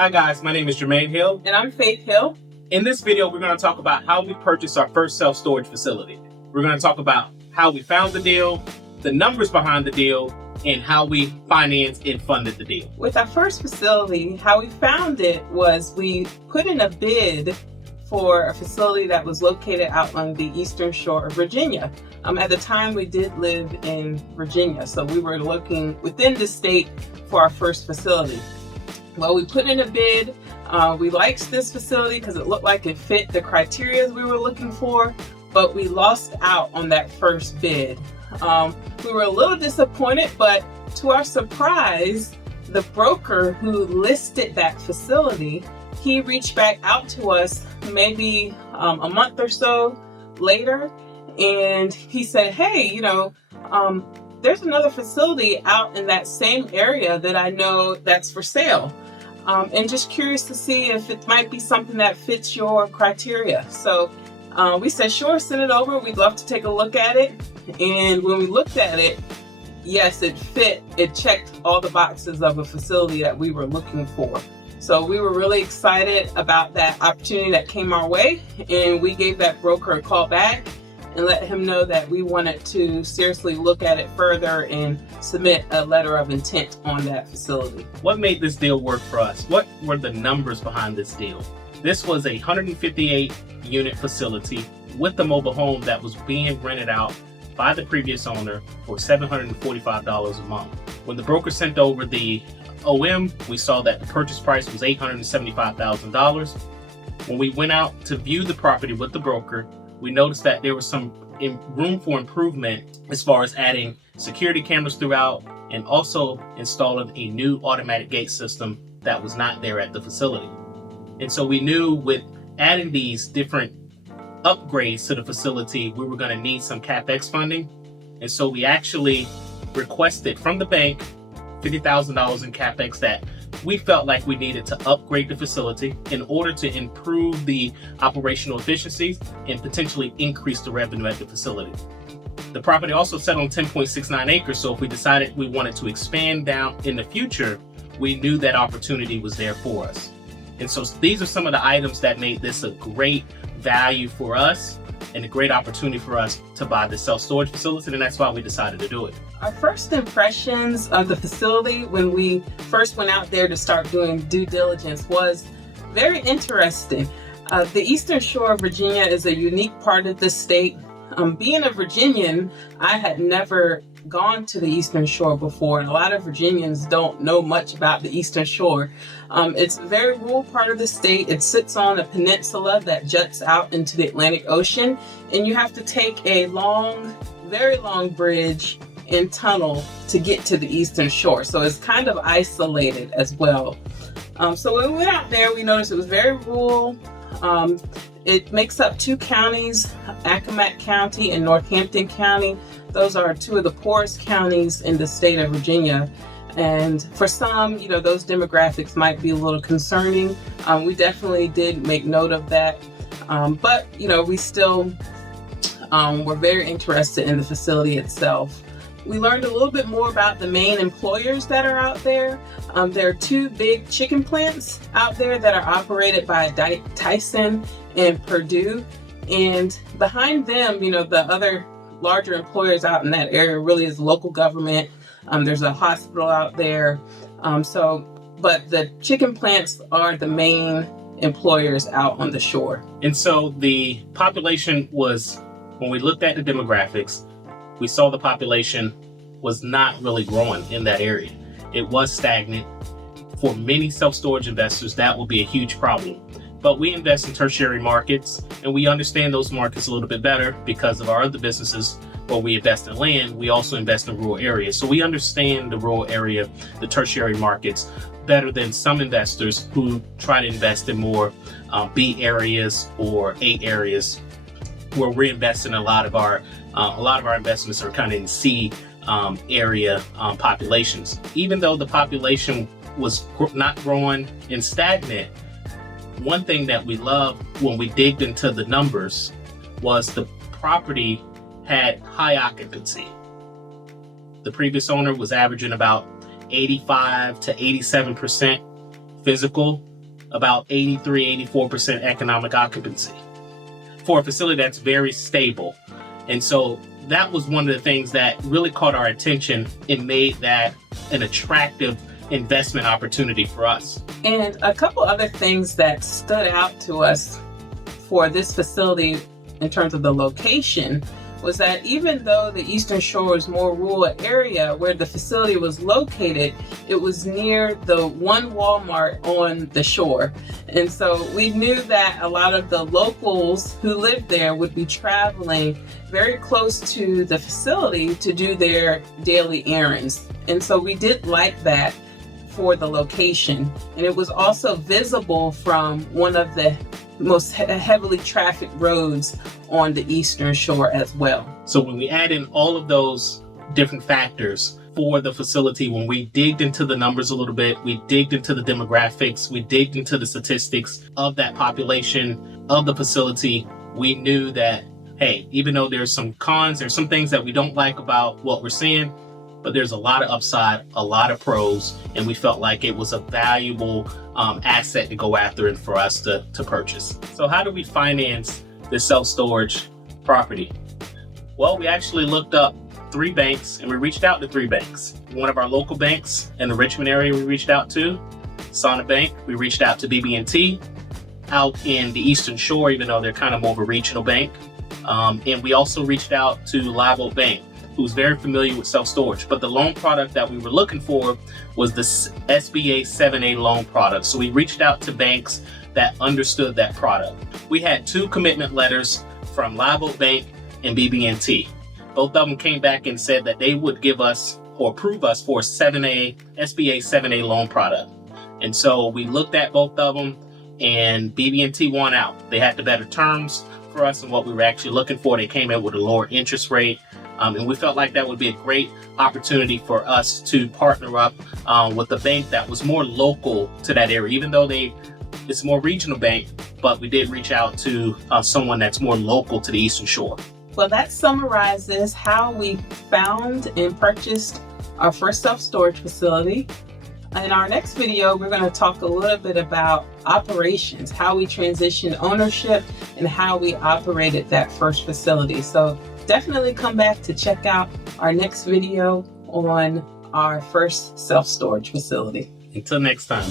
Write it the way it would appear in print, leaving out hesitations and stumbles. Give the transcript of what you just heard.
Hi guys, my name is Jermaine Hill. And I'm Faith Hill. In this video, we're going to talk about how we purchased our first self-storage facility. We're going to talk about how we found the deal, the numbers behind the deal, and how we financed and funded the deal. With our first facility, how we found it was we put in a bid for a facility that was located out on the eastern shore of Virginia. At the time, we did live in Virginia, so we were looking within the state for our first facility. Well, we put in a bid. We liked this facility because it looked like it fit the criteria we were looking for, but we lost out on that first bid. We were a little disappointed, but to our surprise, the broker who listed that facility, he reached back out to us maybe a month or so later, and he said, hey, there's another facility out in that same area that I know that's for sale. And just curious to see if it might be something that fits your criteria. So we said, sure, send it over. We'd love to take a look at it. And when we looked at it, yes, it fit. It checked all the boxes of a facility that we were looking for. So we were really excited about that opportunity that came our way. And we gave that broker a call back and let him know that we wanted to seriously look at it further and submit a letter of intent on that facility. What made this deal work for us? What were the numbers behind this deal? This was a 158 unit facility with a mobile home that was being rented out by the previous owner for $745 a month. When the broker sent over the OM, we saw that the purchase price was $875,000. When we went out to view the property with the broker, we noticed that there was some room for improvement as far as adding security cameras throughout and also installing a new automatic gate system that was not there at the facility. And so we knew with adding these different upgrades to the facility, we were going to need some CapEx funding. And so we actually requested from the bank $50,000 in CapEx that we felt like we needed to upgrade the facility in order to improve the operational efficiencies and potentially increase the revenue at the facility. The property also sat on 10.69 acres, so if we decided we wanted to expand down in the future, we knew that opportunity was there for us. And so these are some of the items that made this a great value for us and a great opportunity for us to buy the self-storage facility, and that's why we decided to do it. Our first impressions of the facility when we first went out there to start doing due diligence was very interesting. The Eastern Shore of Virginia is a unique part of the state. Being a Virginian, I had never gone to the Eastern Shore before, and a lot of Virginians don't know much about the Eastern Shore. It's a very rural part of the state. It sits on a peninsula that juts out into the Atlantic Ocean, and you have to take a long, very long bridge and tunnel to get to the Eastern Shore. So it's kind of isolated as well. So when we went out there, we noticed it was very rural. It makes up two counties, Accomack County and Northampton County. Those are two of the poorest counties in the state of Virginia. And for some, those demographics might be a little concerning. We definitely did make note of that. But we still were very interested in the facility itself. We learned a little bit more about the main employers that are out there. There are two big chicken plants out there that are operated by Tyson and Purdue. And behind them, the other larger employers out in that area really is local government. There's a hospital out there. But the chicken plants are the main employers out on the shore. And so the population was, when we looked at the demographics, we saw the population was not really growing in that area. It was stagnant. For many self-storage investors, that will be a huge problem. But we invest in tertiary markets, and we understand those markets a little bit better because of our other businesses where we invest in land. We also invest in rural areas. So we understand the rural area, the tertiary markets, better than some investors who try to invest in more B areas or A areas, where we're investing a lot of our investments are kind of in C area populations. Even though the population was not growing and stagnant, one thing that we loved when we digged into the numbers was the property had high occupancy. The previous owner was averaging about 85 to 87% physical about 83-84% economic occupancy for a facility that's very stable. And so that was one of the things that really caught our attention and made that an attractive investment opportunity for us. And a couple other things that stood out to us for this facility in terms of the location was that even though the Eastern Shore is more rural area, where the facility was located, it was near the one Walmart on the shore. And so we knew that a lot of the locals who lived there would be traveling very close to the facility to do their daily errands. And so we did like that for the location. And it was also visible from one of the most heavily trafficked roads on the Eastern Shore as well. So when we add in all of those different factors for the facility, when we digged into the numbers a little bit, we digged into the demographics, we digged into the statistics of that population of the facility, we knew that, hey, even though there's some cons, there's some things that we don't like about what we're seeing, but there's a lot of upside, a lot of pros, and we felt like it was a valuable asset to go after and for us to purchase. So how do we finance this self-storage property? Well, we actually looked up 3 banks and we reached out to 3 banks. One of our local banks in the Richmond area we reached out to, Sana Bank. We reached out to BB&T out in the Eastern Shore, even though they're kind of more of a regional bank. And we also reached out to Live Oak Bank, who's very familiar with self-storage. But the loan product that we were looking for was the SBA 7A loan product. So we reached out to banks that understood that product. We had 2 commitment letters from Live Oak Bank and BB&T. Both of them came back and said that they would give us or approve us for SBA 7A loan product. And so we looked at both of them, and BB&T won out. They had the better terms for us and what we were actually looking for. They came in with a lower interest rate. And we felt like that would be a great opportunity for us to partner up with a bank that was more local to that area, even though it's a more regional bank, but we did reach out to someone that's more local to the Eastern Shore. Well, that summarizes how we found and purchased our first self-storage facility. In our next video, we're going to talk a little bit about operations, how we transitioned ownership and how we operated that first facility. So definitely come back to check out our next video on our first self-storage facility. Until next time.